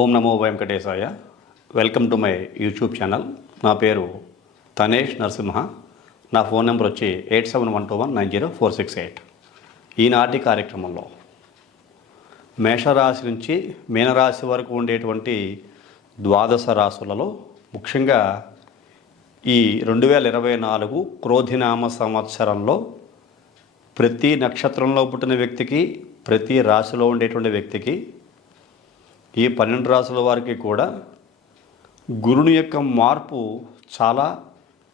Om Namo Venkatesaya. Welcome to my YouTube channel. నా పేరు తనేష్ నరసింహ. నా ఫోన్ నెంబర్ వచ్చి 8712190468. ఈనాటి కార్యక్రమంలో మేషరాశి నుంచి మీనరాశి వరకు ఉండేటువంటి ద్వాదశ రాశులలో ముఖ్యంగా ఈ 2024 క్రోధినామ సంవత్సరంలో ప్రతి నక్షత్రంలో పుట్టిన వ్యక్తికి, ప్రతి రాశిలో ఉండేటువంటి వ్యక్తికి, ఈ 12 రాశుల వారికి కూడా గురుని యొక్క మార్పు చాలా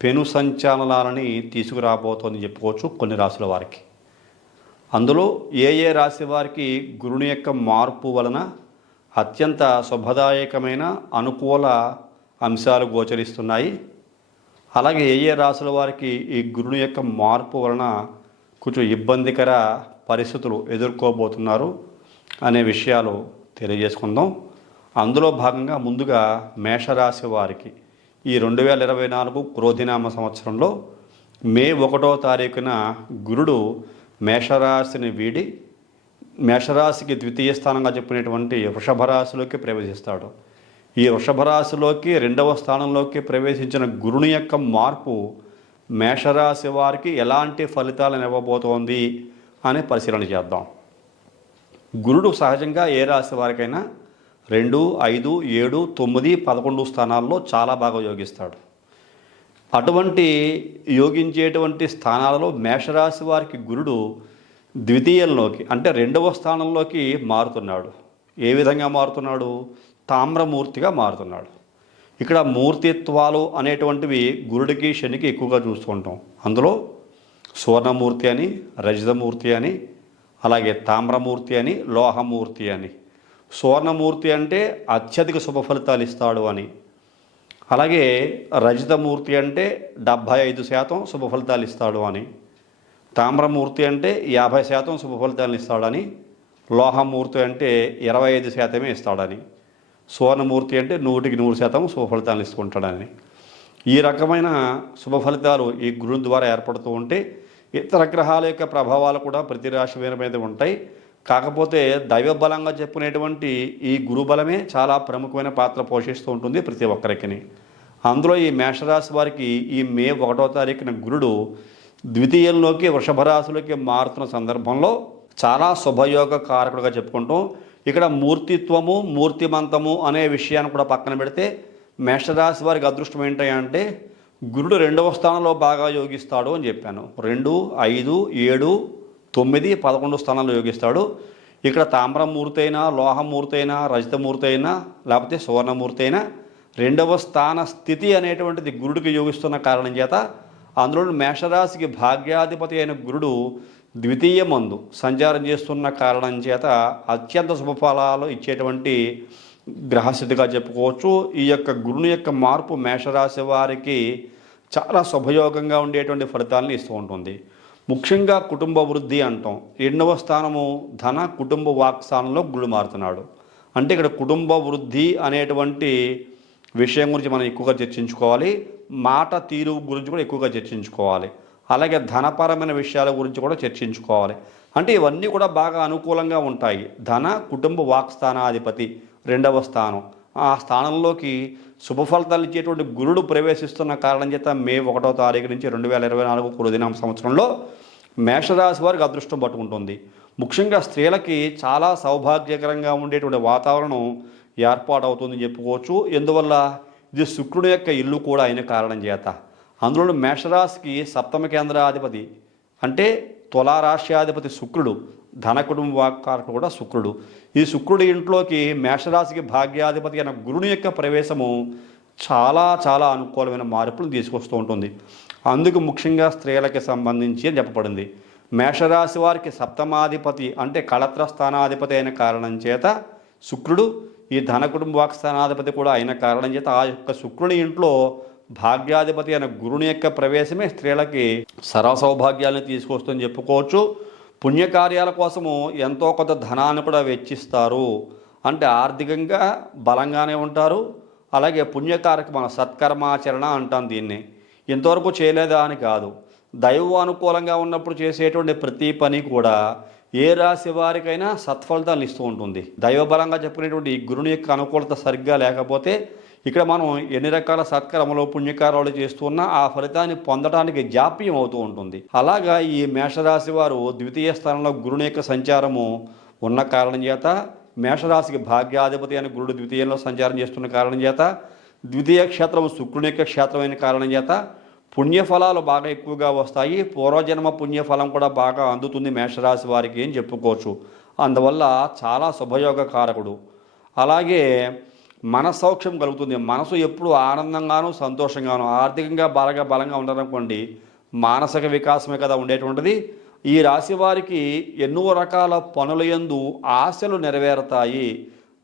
పెను సంచలనాలని తీసుకురాబోతోంది చెప్పుకోవచ్చు కొన్ని రాశుల వారికి. అందులో ఏ రాశి వారికి గురుని యొక్క మార్పు వలన అత్యంత శుభదాయకమైన అనుకూల అంశాలు గోచరిస్తున్నాయి, అలాగే ఏ రాశుల వారికి ఈ గురుని యొక్క మార్పు వలన కొంచెం ఇబ్బందికర పరిస్థితులు ఎదుర్కోబోతున్నారు అనే విషయాలు తెలియజేసుకుందాం. అందులో భాగంగా ముందుగా మేషరాశి వారికి ఈ 2024 క్రోధినామ సంవత్సరంలో మే 1వ తారీఖున గురుడు మేషరాశిని వీడి మేషరాశికి ద్వితీయ స్థానంగా చెప్పినటువంటి వృషభ రాశిలోకి ప్రవేశిస్తాడు. ఈ వృషభ రాశిలోకి 2వ స్థానంలోకి ప్రవేశించిన గురుని యొక్క మార్పు మేషరాశి వారికి ఎలాంటి ఫలితాలను ఇవ్వబోతోంది అని పరిశీలన చేద్దాం. గురుడు సహజంగా ఏ రాశి వారికైనా 2, 5, 7, 9, 11 స్థానాల్లో చాలా బాగా యోగిస్తాడు. అటువంటి యోగించేటువంటి స్థానాలలో మేషరాశి వారికి గురుడు ద్వితీయంలోకి అంటే 2వ స్థానంలోకి మారుతున్నాడు. ఏ విధంగా మారుతున్నాడు? తామ్రమూర్తిగా మారుతున్నాడు. ఇక్కడ మూర్తిత్వాలు అనేటువంటివి గురుడికి శనికి ఎక్కువగా చూస్తుంటాం. అందులో సువర్ణమూర్తి అని, రజతమూర్తి అని, అలాగే తామ్రమూర్తి అని, లోహమూర్తి అని. సువర్ణమూర్తి అంటే అత్యధిక శుభ ఫలితాలు ఇస్తాడు అని, అలాగే రజతమూర్తి అంటే 75% శుభ ఫలితాలు ఇస్తాడు అని, తామ్రమూర్తి అంటే 50% శుభ ఫలితాలను ఇస్తాడని, లోహమూర్తి అంటే 25% ఇస్తాడని, సువర్ణమూర్తి అంటే 100% శుభ ఫలితాలను ఇస్తుంటాడని. ఈ రకమైన శుభ ఫలితాలు ఈ గురువు ద్వారా ఏర్పడుతూ ఉంటే ఇతర గ్రహాల యొక్క ప్రభావాలు కూడా ప్రతి రాశి మీద ఉంటాయి. కాకపోతే దైవ బలంగా చెప్పుకునేటువంటి ఈ గురుబలమే చాలా ప్రముఖమైన పాత్ర పోషిస్తూ ఉంటుంది ప్రతి ఒక్కరికి. అందులో ఈ మేషరాశి వారికి ఈ మే 1వ తారీఖున గురుడు ద్వితీయంలోకి వృషభ రాశిలోకి మారుతున్న సందర్భంలో చాలా శుభయోగ కారకుడుగా చెప్పుకుంటాం. ఇక్కడ మూర్తిత్వము, మూర్తిమంతము అనే విషయాన్ని కూడా పక్కన పెడితే మేషరాశి వారికి అదృష్టం ఏంటంటే గురుడు 2వ స్థానంలో బాగా యోగిస్తాడు అని చెప్పాను. 2, 5, 7, 9, 11 స్థానాల్లో యోగిస్తాడు. ఇక్కడ తామ్రమూర్తి అయినా, లోహమూర్తి అయినా, రజతమూర్తి అయినా, లేకపోతే సువర్ణమూర్తి అయినా 2వ స్థాన స్థితి అనేటువంటిది గురుడికి యోగిస్తున్న కారణం చేత అందులో మేషరాశికి భాగ్యాధిపతి అయిన గురుడు ద్వితీయమందు సంచారం చేస్తున్న కారణం చేత అత్యంత శుభఫలాలు ఇచ్చేటువంటి గ్రహస్థితిగా చెప్పుకోవచ్చు. ఈ యొక్క గురుని యొక్క మార్పు మేషరాశి వారికి చాలా శుభయోగంగా ఉండేటువంటి ఫలితాలను ఇస్తూ ఉంటుంది. ముఖ్యంగా కుటుంబ వృద్ధి అంటాం. 2వ స్థానము ధన, కుటుంబ వాక్ స్థానంలో గురుడు మారుతున్నాడు. అంటే ఇక్కడ కుటుంబ వృద్ధి అనేటువంటి విషయం గురించి మనం ఎక్కువగా చర్చించుకోవాలి. మాట తీరు గురించి కూడా ఎక్కువగా చర్చించుకోవాలి. అలాగే ధనపరమైన విషయాల గురించి కూడా చర్చించుకోవాలి. అంటే ఇవన్నీ కూడా బాగా అనుకూలంగా ఉంటాయి. ధన, కుటుంబ వాక్ స్థానాధిపతి 2వ స్థానం, ఆ స్థానంలోకి శుభ ఫలితాలు ఇచ్చేటువంటి గురుడు ప్రవేశిస్తున్న కారణం చేత మే 1వ తారీఖు నుంచి 2024 క్రోధినామ సంవత్సరంలో మేషరాశి వారికి అదృష్టం పట్టుకుంటుంది. ముఖ్యంగా స్త్రీలకి చాలా సౌభాగ్యకరంగా ఉండేటువంటి వాతావరణం ఏర్పాటవుతుందని చెప్పుకోవచ్చు. ఎందువల్ల? ఇది శుక్రుడి యొక్క ఇల్లు కూడా అయిన కారణం చేత. అందులో మేషరాశికి 7వ కేంద్రాధిపతి అంటే తులారాశ్యాధిపతి శుక్రుడు, ధన కుటుంబ వాక్కారకుడు కూడా శుక్రుడు. ఈ శుక్రుడి ఇంట్లోకి మేషరాశికి భాగ్యాధిపతి అయిన గురుని యొక్క ప్రవేశము చాలా చాలా అనుకూలమైన మార్పులను తీసుకొస్తూ ఉంటుంది. అందుకు ముఖ్యంగా స్త్రీలకి సంబంధించి అని చెప్పబడింది. మేషరాశి వారికి 7మాధిపతి అంటే కళత్ర స్థానాధిపతి అయిన కారణం చేత శుక్రుడు, ఈ ధన కుటుంబ వాక్ స్థానాధిపతి కూడా అయిన కారణం చేత ఆ యొక్క శుక్రుని ఇంట్లో భాగ్యాధిపతి అయిన గురుని యొక్క ప్రవేశమే స్త్రీలకి సర్వసౌభాగ్యాలను తీసుకొస్తుందని చెప్పుకోవచ్చు. పుణ్యకార్యాల కోసము ఎంతో కొంత ధనాన్ని కూడా వెచ్చిస్తారు. అంటే ఆర్థికంగా బలంగానే ఉంటారు. అలాగే పుణ్యకారకమైన సత్కర్మాచరణ అంటాం దీన్ని. ఇంతవరకు చేయలేదా అని కాదు, దైవ అనుకూలంగా ఉన్నప్పుడు చేసేటువంటి ప్రతి పని కూడా ఏ రాశి వారికైనా సత్ఫలితాలను ఇస్తూ ఉంటుంది. దైవబలంగా చెప్పుకునేటువంటి ఈ గురుని యొక్క అనుకూలత సరిగ్గా లేకపోతే ఇక్కడ మనం ఎన్ని రకాల సత్కర్మలు పుణ్యకారాలు చేస్తున్నా ఆ ఫలితాన్ని పొందడానికి జాప్యం అవుతూ ఉంటుంది. అలాగా ఈ మేషరాశి వారు ద్వితీయ స్థానంలో గురుని యొక్క సంచారము ఉన్న కారణం చేత, మేషరాశికి భాగ్యాధిపతి అని గురుడు ద్వితీయంలో సంచారం చేస్తున్న కారణం చేత, ద్వితీయ క్షేత్రం శుక్రుని యొక్క క్షేత్రమైన కారణం చేత పుణ్యఫలాలు బాగా ఎక్కువగా వస్తాయి. పూర్వజన్మ పుణ్యఫలం కూడా బాగా అందుతుంది మేషరాశి వారికి అని చెప్పుకోవచ్చు. అందువల్ల చాలా శుభయోగ కారకుడు. అలాగే మనసౌఖ్యం కలుగుతుంది. మనసు ఎప్పుడు ఆనందంగాను సంతోషంగాను, ఆర్థికంగా బాగా బలంగా ఉండాలనుకోండి, మానసిక వికాసమే కదా ఉండేటువంటిది. ఈ రాశి వారికి ఎన్నో రకాల పనుల యందు ఆశలు నెరవేరుతాయి.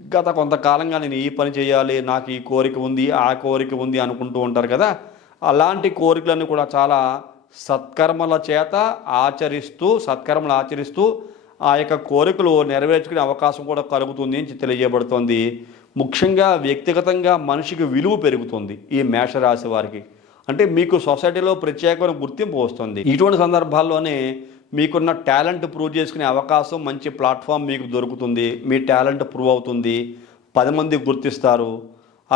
గత కొంతకాలంగా నేను ఈ పని చేయాలి, నాకు ఈ కోరిక ఉంది, ఆ కోరిక ఉంది అనుకుంటూ ఉంటారు కదా. అలాంటి కోరికలన్నీ కూడా చాలా సత్కర్మల చేత సత్కర్మలు ఆచరిస్తూ ఆ యొక్క కోరికలు నెరవేర్చుకునే అవకాశం కూడా కలుగుతుంది అని తెలియజేయబడుతోంది. ముఖ్యంగా వ్యక్తిగతంగా మనిషికి విలువ పెరుగుతుంది ఈ మేషరాశి వారికి. అంటే మీకు సొసైటీలో ప్రత్యేకమైన గుర్తింపు వస్తుంది. ఇటువంటి సందర్భాల్లోనే మీకున్న టాలెంట్ ప్రూవ్ చేసుకునే అవకాశం, మంచి ప్లాట్ఫామ్ మీకు దొరుకుతుంది. మీ టాలెంట్ ప్రూవ్ అవుతుంది, 10 మంది గుర్తిస్తారు.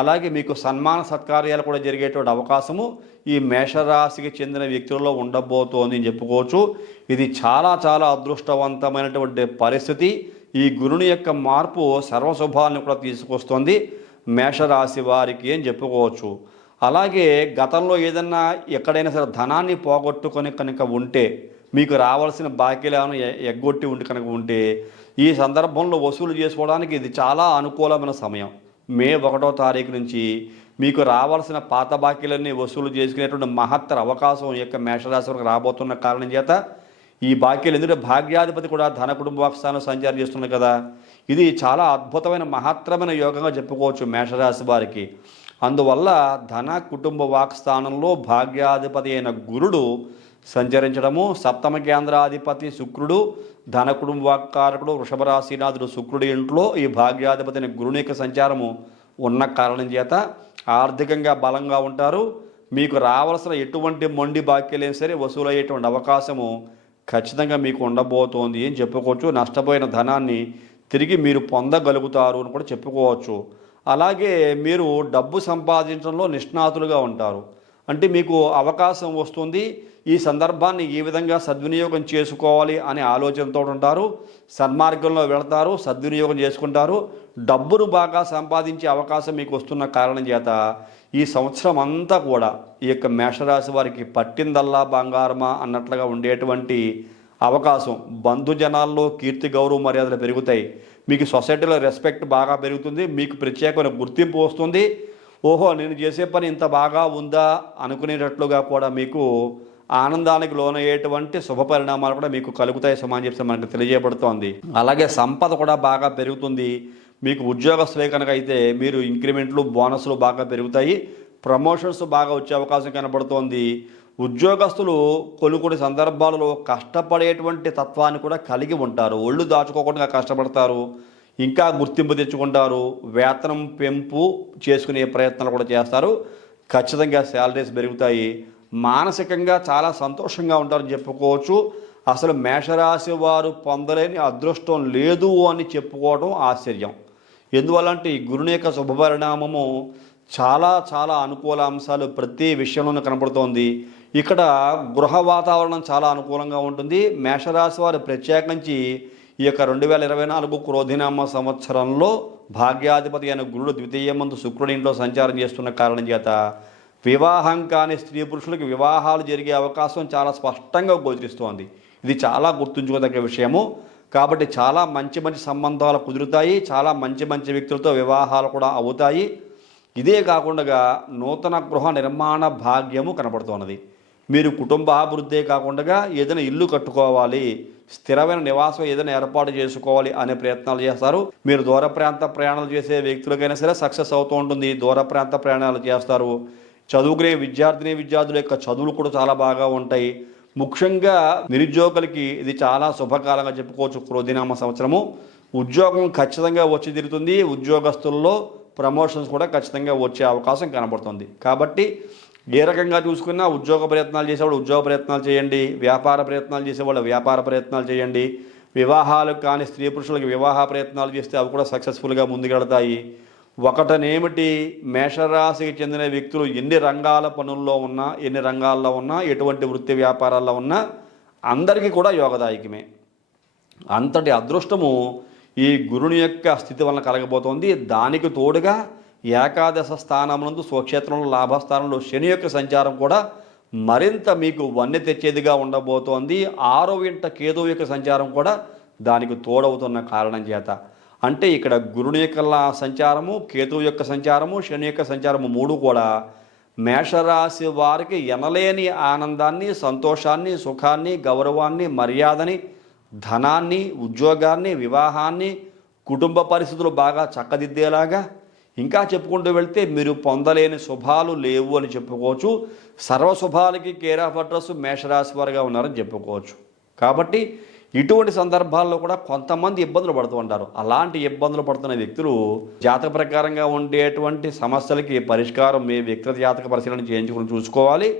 అలాగే మీకు సన్మాన సత్కార్యాలు కూడా జరిగేటువంటి అవకాశము ఈ మేషరాశికి చెందిన వ్యక్తులలో ఉండబోతోంది అని చెప్పుకోవచ్చు. ఇది చాలా చాలా అదృష్టవంతమైనటువంటి పరిస్థితి. ఈ గురుని యొక్క మార్పు సర్వశుభాలను కూడా తీసుకొస్తుంది మేషరాశి వారికి అని చెప్పుకోవచ్చు. అలాగే గతంలో ఏదన్నా ఎక్కడైనా సరే ధనాన్ని పోగొట్టుకొని కనుక ఉంటే, మీకు రావాల్సిన బాకీలను ఎగ్గొట్టి కనుక ఉంటే, ఈ సందర్భంలో వసూలు చేసుకోవడానికి ఇది చాలా అనుకూలమైన సమయం. మే 1వ తారీఖు నుంచి మీకు రావాల్సిన పాత బాకీలన్నీ వసూలు చేసుకునేటువంటి మహత్తర అవకాశం ఈ యొక్క మేషరాశి వరకు రాబోతున్న కారణం చేత ఈ బాకీలు, ఎందుకంటే భాగ్యాధిపతి కూడా ధన కుటుంబ వాక్స్థానం సంచారం చేస్తున్నాయి కదా, ఇది చాలా అద్భుతమైన మహత్తరమైన యోగంగా చెప్పుకోవచ్చు మేషరాశి వారికి. అందువల్ల ధన కుటుంబ వాక్స్థానంలో భాగ్యాధిపతి అయిన గురుడు సంచరించడము, సప్తమ కేంద్రాధిపతి శుక్రుడు, ధన కుటుంబ వాక్కారకుడు వృషభ రాశినాథుడు శుక్రుడి ఇంట్లో ఈ భాగ్యాధిపతి అయిన గురుని యొక్క సంచారము ఉన్న కారణం చేత ఆర్థికంగా బలంగా ఉంటారు. మీకు రావాల్సిన ఎటువంటి మొండి బాకీలైనా సరే వసూలయ్యేటువంటి అవకాశము ఖచ్చితంగా మీకు ఉండబోతోంది అని చెప్పుకోవచ్చు. నష్టపోయిన ధనాన్ని తిరిగి మీరు పొందగలుగుతారు అని కూడా చెప్పుకోవచ్చు. అలాగే మీరు డబ్బు సంపాదించడంలో నిష్ణాతులుగా ఉంటారు. అంటే మీకు అవకాశం వస్తుంది, ఈ సందర్భాన్ని ఏ విధంగా సద్వినియోగం చేసుకోవాలి అనే ఆలోచనతో ఉంటారు. సన్మార్గంలో వెళతారు, సద్వినియోగం చేసుకుంటారు. డబ్బును బాగా సంపాదించే అవకాశం మీకు వస్తున్న కారణం చేత ఈ సంవత్సరం అంతా కూడా ఈ యొక్క మేషరాశి వారికి పట్టిందల్లా బంగారమా అన్నట్లుగా ఉండేటువంటి అవకాశం. బంధుజనాల్లో కీర్తి గౌరవ మర్యాదలు పెరుగుతాయి. మీకు సొసైటీలో రెస్పెక్ట్ బాగా పెరుగుతుంది. మీకు ప్రత్యేకమైన గుర్తింపు వస్తుంది. ఓహో, నేను చేసే పని ఇంత బాగా ఉందా అనుకునేటట్లుగా కూడా మీకు ఆనందానికి లోనయ్యేటువంటి శుభ పరిణామాలు కూడా మీకు కలుగుతాయి సమాజం చెప్పి మనకు తెలియజేయబడుతోంది. అలాగే సంపద కూడా బాగా పెరుగుతుంది. మీకు ఉద్యోగస్తులే కనుక అయితే మీరు ఇంక్రిమెంట్లు, బోనస్లు బాగా పెరుగుతాయి. ప్రమోషన్స్ బాగా వచ్చే అవకాశం కనబడుతోంది. ఉద్యోగస్తులు కొన్ని సందర్భాలలో కష్టపడేటువంటి తత్వాన్ని కూడా కలిగి ఉంటారు. ఒళ్ళు దాచుకోకుండా కష్టపడతారు, ఇంకా గుర్తింపు తెచ్చుకుంటారు. వేతనం పెంపు చేసుకునే ప్రయత్నాలు కూడా చేస్తారు. ఖచ్చితంగా శాలరీస్ పెరుగుతాయి. మానసికంగా చాలా సంతోషంగా ఉంటారని చెప్పుకోవచ్చు. అసలు మేషరాశి వారు పొందలేని అదృష్టం లేదు అని చెప్పుకోవడం ఆశ్చర్యం. ఎందువల్లంటే ఈ గురుని యొక్క శుభపరిణామము చాలా చాలా అనుకూల అంశాలు ప్రతి విషయంలోనూ కనబడుతోంది. ఇక్కడ గృహ వాతావరణం చాలా అనుకూలంగా ఉంటుంది. మేషరాశి వారు ప్రత్యేకించి ఈ యొక్క 2024 క్రోధినామ సంవత్సరంలో భాగ్యాధిపతి అయిన గురుడు ద్వితీయమందు శుక్రుడి ఇంట్లో సంచారం చేస్తున్న కారణం చేత వివాహం కాని స్త్రీ పురుషులకు వివాహాలు జరిగే అవకాశం చాలా స్పష్టంగా గోచరిస్తోంది. ఇది చాలా గుర్తుంచుకోదగ్గ విషయము. కాబట్టి చాలా మంచి మంచి సంబంధాలు కుదురుతాయి. చాలా మంచి మంచి వ్యక్తులతో వివాహాలు కూడా అవుతాయి. ఇదే కాకుండా నూతన గృహ నిర్మాణ భాగ్యము కనబడుతున్నది. మీరు కుటుంబాభివృద్ధే కాకుండా ఏదైనా ఇల్లు కట్టుకోవాలి, స్థిరమైన నివాసం ఏదైనా ఏర్పాటు చేసుకోవాలి అనే ప్రయత్నాలు చేస్తారు. మీరు దూర ప్రాంత ప్రయాణాలు చేసే వ్యక్తులకైనా సరే సక్సెస్ అవుతూ ఉంటుంది. దూర ప్రాంత ప్రయాణాలు చేస్తారు. చదువుకునే విద్యార్థుల యొక్క చదువులు కూడా చాలా బాగా ఉంటాయి. ముఖ్యంగా నిరుద్యోగులకి ఇది చాలా శుభకాలంగా చెప్పుకోవచ్చు. క్రోధినామ సంవత్సరము ఉద్యోగం ఖచ్చితంగా వచ్చి తీరుతుంది. ఉద్యోగస్తుల్లో ప్రమోషన్స్ కూడా ఖచ్చితంగా వచ్చే అవకాశం కనబడుతుంది. కాబట్టి ఏ రకంగా చూసుకున్నా ఉద్యోగ ప్రయత్నాలు చేసేవాళ్ళు ఉద్యోగ ప్రయత్నాలు చేయండి, వ్యాపార ప్రయత్నాలు చేసేవాళ్ళు వ్యాపార ప్రయత్నాలు చేయండి. వివాహాలకు కానీ స్త్రీ పురుషులకు వివాహ ప్రయత్నాలు చేస్తే అవి కూడా సక్సెస్ఫుల్గా ముందుకెళ్తాయి. ఒకటనేమిటి, మేషరాశికి చెందిన వ్యక్తులు ఎన్ని రంగాల పనుల్లో ఉన్నా, ఎన్ని రంగాల్లో ఉన్నా, ఎటువంటి వృత్తి వ్యాపారాల్లో ఉన్నా అందరికీ కూడా యోగదాయకమే. అంతటి అదృష్టము ఈ గురుని యొక్క స్థితి వలన కలగబోతోంది. దానికి తోడుగా ఏకాదశ స్థానమునందు స్వక్షేత్రంలో లాభస్థానంలో శని యొక్క సంచారం కూడా మరింత మీకు వన్నె తెచ్చేదిగా ఉండబోతోంది. 6వ ఇంట కేతువు యొక్క సంచారం కూడా దానికి తోడవుతున్న కారణం చేత, అంటే ఇక్కడ గురుని యొక్క సంచారము, కేతువు యొక్క సంచారము, శని యొక్క సంచారము 3 కూడా మేషరాశి వారికి ఎనలేని ఆనందాన్ని, సంతోషాన్ని, సుఖాన్ని, గౌరవాన్ని, మర్యాదని, ధనాన్ని, ఉద్యోగాన్ని, వివాహాన్ని, కుటుంబ పరిస్థితులు బాగా చక్కదిద్దేలాగా, ఇంకా చెప్పుకుంటూ వెళ్తే మీరు పొందలేని శుభాలు లేవు అని చెప్పుకోవచ్చు. సర్వశుభాలకి కేర్ ఆఫ్ అడ్రస్ మేషరాశి వారిగా ఉన్నారని చెప్పుకోవచ్చు. కాబట్టి ఇటువంటి సందర్భాల్లో కూడా కొంతమంది ఇబ్బందులు పడుతూ ఉంటారు. అలాంటి ఇబ్బందులు పడుతున్న వ్యక్తులు జాతక ప్రకారంగా ఉండేటువంటి సమస్యలకి పరిష్కారం మీ వ్యక్తిగత జాతక పరిశీలన చేయించుకుని చూసుకోవాలి.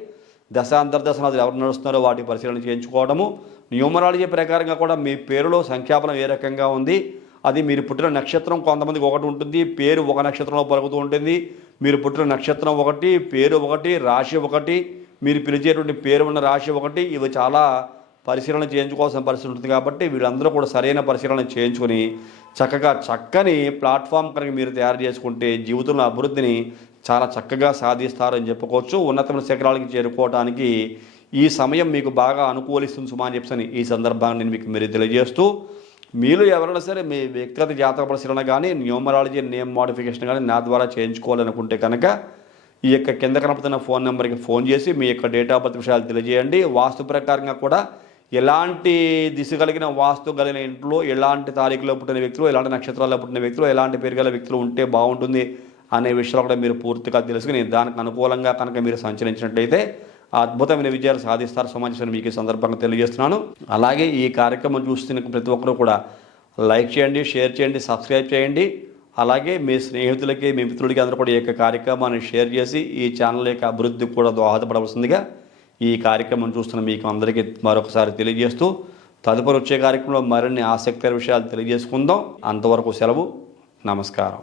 దశాంతర్దశనాథులు ఎవరు నడుస్తున్నారో వాటి పరిశీలన చేయించుకోవడము, న్యూమరాలజీ ప్రకారంగా కూడా మీ పేరులో సంఖ్యాబలం ఏ రకంగా ఉంది, అది మీరు పుట్టిన నక్షత్రం కొంతమందికి ఒకటి ఉంటుంది, పేరు ఒక నక్షత్రంలో పలుకుతూ ఉంటుంది. మీరు పుట్టిన నక్షత్రం ఒకటి, పేరు ఒకటి, రాశి ఒకటి, మీరు పిలిచేటువంటి పేరు ఉన్న రాశి ఒకటి, ఇవి చాలా పరిశీలన చేయించుకోవాల్సిన పరిస్థితి ఉంటుంది. కాబట్టి వీళ్ళందరూ కూడా సరైన పరిశీలన చేయించుకొని చక్కని ప్లాట్ఫామ్ కనుక మీరు తయారు చేసుకుంటే జీవితంలో అభివృద్ధిని చాలా చక్కగా సాధిస్తారని చెప్పుకోవచ్చు. ఉన్నతమైన శిఖరాలకి చేరుకోవడానికి ఈ సమయం మీకు బాగా అనుకూలిస్తుంది సుమా అని చెప్పని ఈ సందర్భాన్ని నేను మీకు మీరు తెలియజేస్తూ, మీరు ఎవరైనా సరే మీ వ్యక్తిగత జాతక పరిశీలన కానీ న్యూమరాలజీ నేమ్ మోడిఫికేషన్ కానీ నా ద్వారా చేయించుకోవాలనుకుంటే కనుక ఈ యొక్క కింద కనపడుతున్న ఫోన్ నెంబర్కి ఫోన్ చేసి మీ యొక్క డేట్ ఆఫ్ బర్త్ విషయాలు తెలియజేయండి. వాస్తు ప్రకారంగా కూడా ఎలాంటి దిశ కలిగిన వాస్తు కలిగిన ఇంట్లో ఎలాంటి తారీఖులో పుట్టిన వ్యక్తులు, ఎలాంటి నక్షత్రాల్లో పుట్టిన వ్యక్తులు, ఎలాంటి పేరు గల వ్యక్తులు ఉంటే బాగుంటుంది అనే విషయాలు కూడా మీరు పూర్తిగా తెలుసుకుని దానికి అనుకూలంగా కనుక మీరు సంచరించినట్లయితే అద్భుతమైన విజయాలు సాధిస్తారు సమాచారం మీకు ఈ సందర్భంగా తెలియజేస్తున్నాను. అలాగే ఈ కార్యక్రమం చూస్తున్న ప్రతి ఒక్కరు కూడా లైక్ చేయండి, షేర్ చేయండి, సబ్స్క్రైబ్ చేయండి. అలాగే మీ స్నేహితులకి, మీ మిత్రులకి అందరూ కూడా ఈ యొక్క కార్యక్రమాన్ని షేర్ చేసి ఈ ఛానల్ యొక్క అభివృద్ధికి కూడా దోహదపడవలసిందిగా ఈ కార్యక్రమం చూస్తున్న మీకు అందరికీ మరొకసారి తెలియజేస్తూ, తదుపరి వచ్చే కార్యక్రమంలో మరిన్ని ఆసక్తికర విషయాలు తెలియజేసుకుందాం. అంతవరకు సెలవు. నమస్కారం.